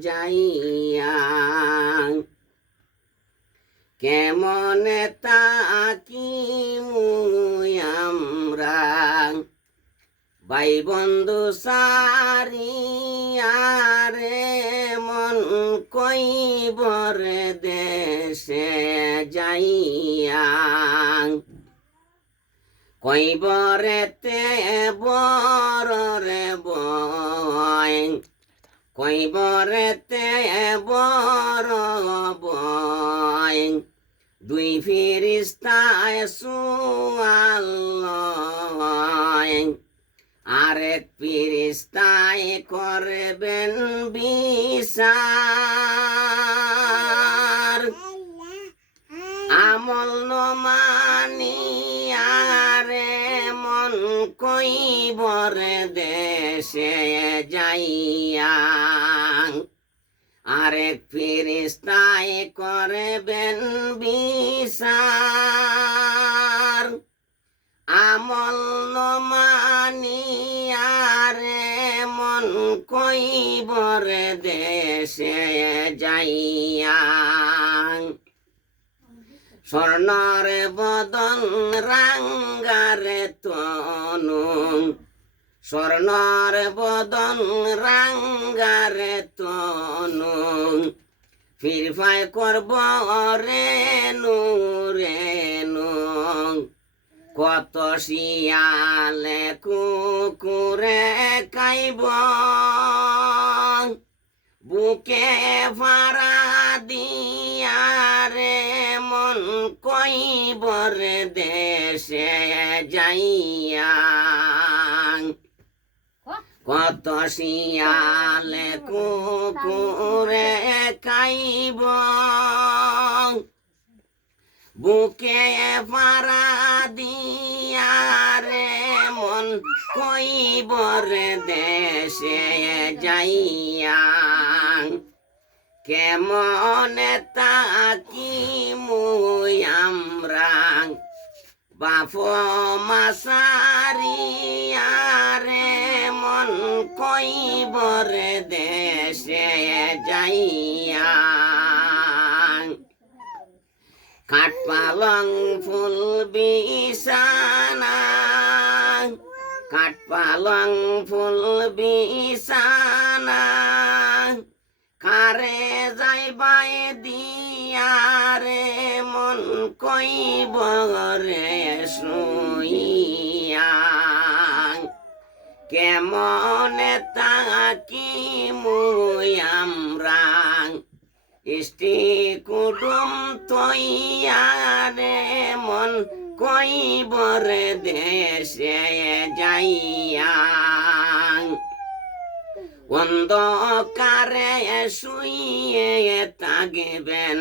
যাইয়া কেমনে তাকি আমরা ভাই বন্ধু সারিয়ারে মন কইবর দেশে যাইয়া কইবরেতে বররে বয় কইবরেতে বড় বয় দুই ফিরিস্তায় সুয়াল্লাহ আরেক ফিরিস্তায় করবেন বিচার আমল নমানিয়ারে মন কইবর দেশে যাইয়া আরেক ফিরিস্তায় করবেন বিচার আমল নমানিয়ারে মন কইবর দেশে যাইয়া স্বর্ণর বদন রাঙ্গারে তনু স্বর্ণর বদন রাঙ্গারে তনু ফিরফাই করব রেনু রেনু কত শিয়ালে কুকুরে খাইব বুকে ফারা দিয়ারে মন কইবর দেশে যাইয়া কত শিয়ালে কুকুরে খাইব বুকে ফারা দিয়ারে মন কইবর দেশে যাইয়া কেমনে তাকি আমরা বাপ মাসারিয়ারে মন কইবর দেশে যাইয়া খাট পালং ফুল বিছানা খাট পালং ফুল বিছানা কারে যাইবাই দিয়ারে মন কইবরে শুইয়া কেমনে তাকি আমরা ইষ্টি কুটুম তৈয়ারে মন কইবর দেশে যাইয়া অন্ধকারে শুইয়ে থাকবেন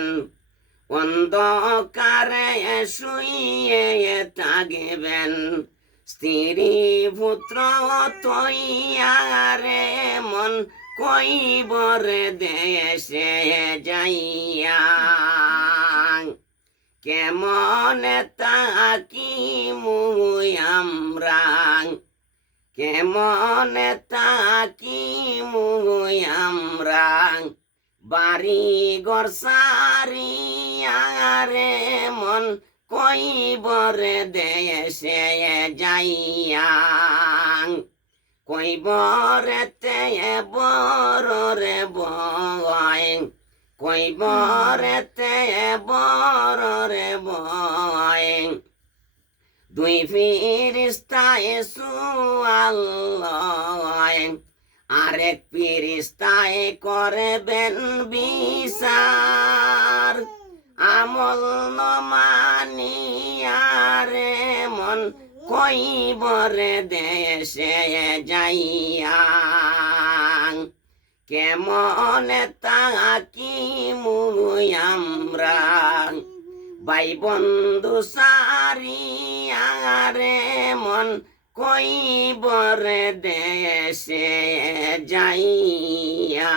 অন্ধকারে শুইয়ে থাকবেন স্ত্রী পুত্র তৈয়ারে মন কইবর দেশে যাইয়া কেমনে তাকি আমরা কেমনে তাকি আমরা বাড়ি ঘর সারিয়ারে মন কইবর দেশে যাইয়া কইবরেতে বররে বয় কইবরেতে বররে বয় দুই ফিরিস্তায় সুয়াল্লাহ আরেক ফিরিস্তায় করবেন বিচার আমল নমানিয়ারে মন কইবর দেশে যাইয়া কেমনে তাকি আমরা ভাই বন্ধু সারিয়ারে মন কইবর দেশে যাইয়া